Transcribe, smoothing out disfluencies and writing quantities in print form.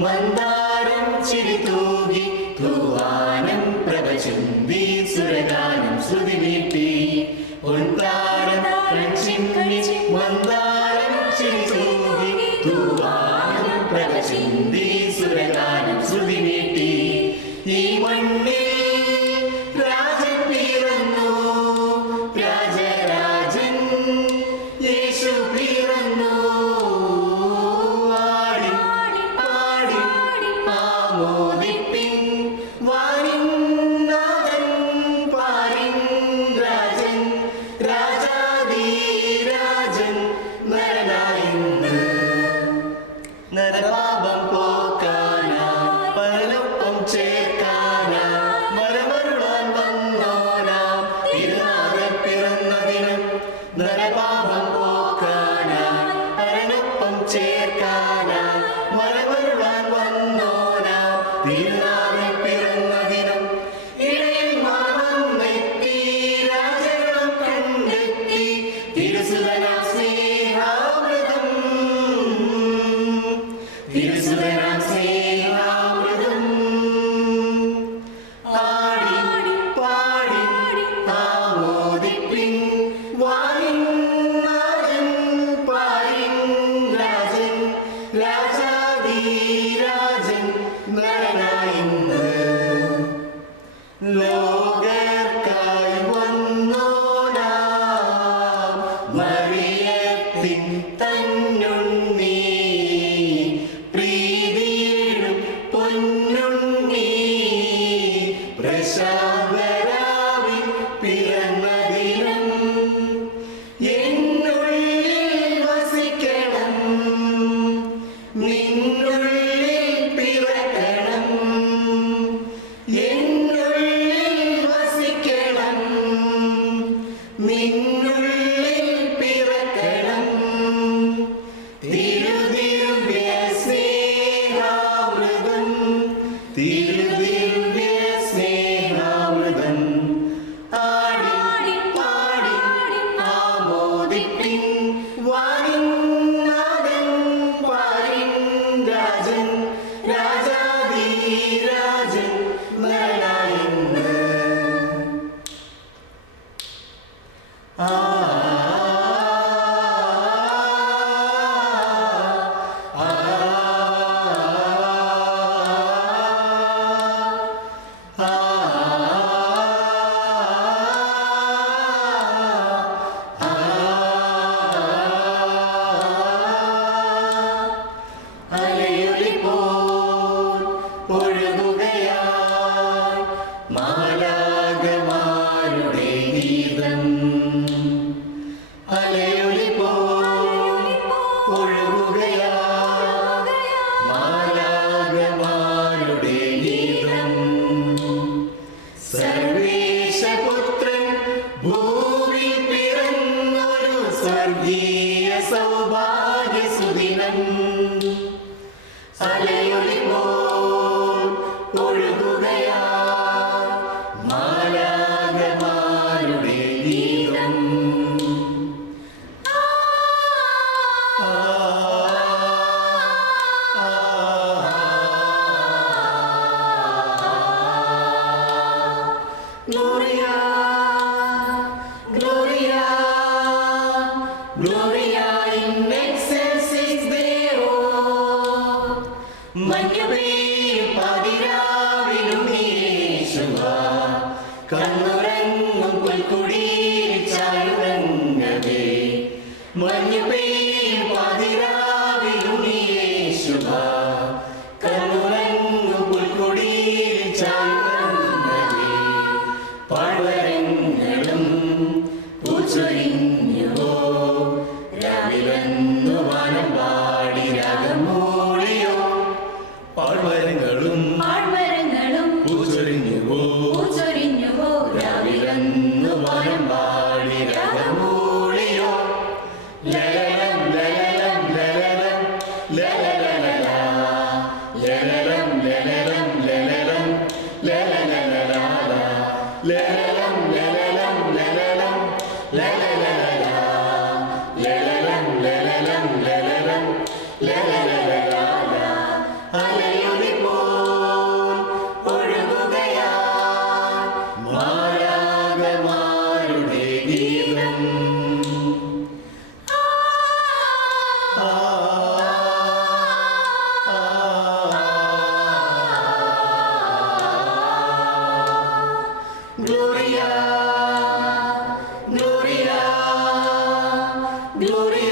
മന്ദാരം ചിരി തൂകി തൂവാനം പ്രഭചിന്തി സുരഗാനം ശ്രുതി വീട്ടി ഉൾത്താരം കൺചിന്നി മന്ദാരം ചിരി തൂകി തൂവാനം പ്രഭചിന്തി സുരഗാനം ശ്രുതി വീട്ടി ഈ മണ്ണിൽ രാജൻ പിറന്നു രാജരാജൻ യേശു പിറന്നു നരപാപം പോക്കാനാ പരലൊപ്പം ചേർക്കാനാ മരമരുളാൻ വന്നോനാ തിരുനാഥൻ പിറന്ന ദിനം നരപാപം പോക്കാനാ പരലൊപ്പം ചേർക്കാനാ മരമരുളാൻ വന്നോനാ തിരുനാഥൻ പിറന്ന ദിനം ഇടയന്മാർ വന്നെത്തി രാജഗണം കണ്ടെത്തി തിരുസുതനാ സ്നേഹാമൃതം തിരുസുതനാം സ്നേഹാമൃതം ആടി പാടി ആമോദിപ്പിൻ വാനിൻ നാഥൻ പാരിൻ രാജൻ രാജാധിരാജൻ നരനായിന്ന് ലോകർക്കായി വന്നോനാം മറിയത്തിൻ തന്നുണ്ണി പ്രശാന്തരാവിൻ പിറന്ന ദിനം എന്നുള്ളിൽ വസിക്കണം നിന്നുള്ളിൽ പിറക്കണം എന്നുള്ളിൽ വസിക്കണം നിന്നുള്ളിൽ പിറക്കണം തിരുദിവ്യ സ്നേഹാമൃതം തിരുദിവ്യ സ്നേഹാമൃതം ആടി പാടി ആമോദിപ്പിൻ വാനിൻ നാഥൻ പാരിൻ രാജൻ രാജാധിരാജൻ നരനായിന്ന് മാലാഖമാരുടെ ഗീതം ഒഴുകുകയായി മാലാഖമാരുടെ ഗീതം സർവേശപുത്രൻ ഭൂമിയിൽ പിറന്നൊരു സ്വർഗീയ സൗഭാഗ്യ സുദിനം ഒഴുകുകയായി മാലാഖമാരുടെ ഗീതം Gloria, Gloria, Gloria in excelsis Deo. മഞ്ഞുപെയ്യും പതിരാവിലും യേശുവ കണ്ണുറങ്ങും പുൽക്കുടിയിൽ ചായുറങ്ങവേ മഞ്ഞുപെയ്യും പതിരാവിലും യേശുവ കണ്ണുറങ്ങും പുൽക്കുടിയിൽ ചായുറങ്ങവേ പാഴ്വരങ്ങളും പൂച്ചൊരിഞ്ഞുവോ രാവിലെന്നു വാനം പാടി രാഗമൂളിയോ പാഴ്വരങ്ങളും പൂച്ചൊരിഞ്ഞുവോ രാവിലെന്നു വാനം പാടി Glory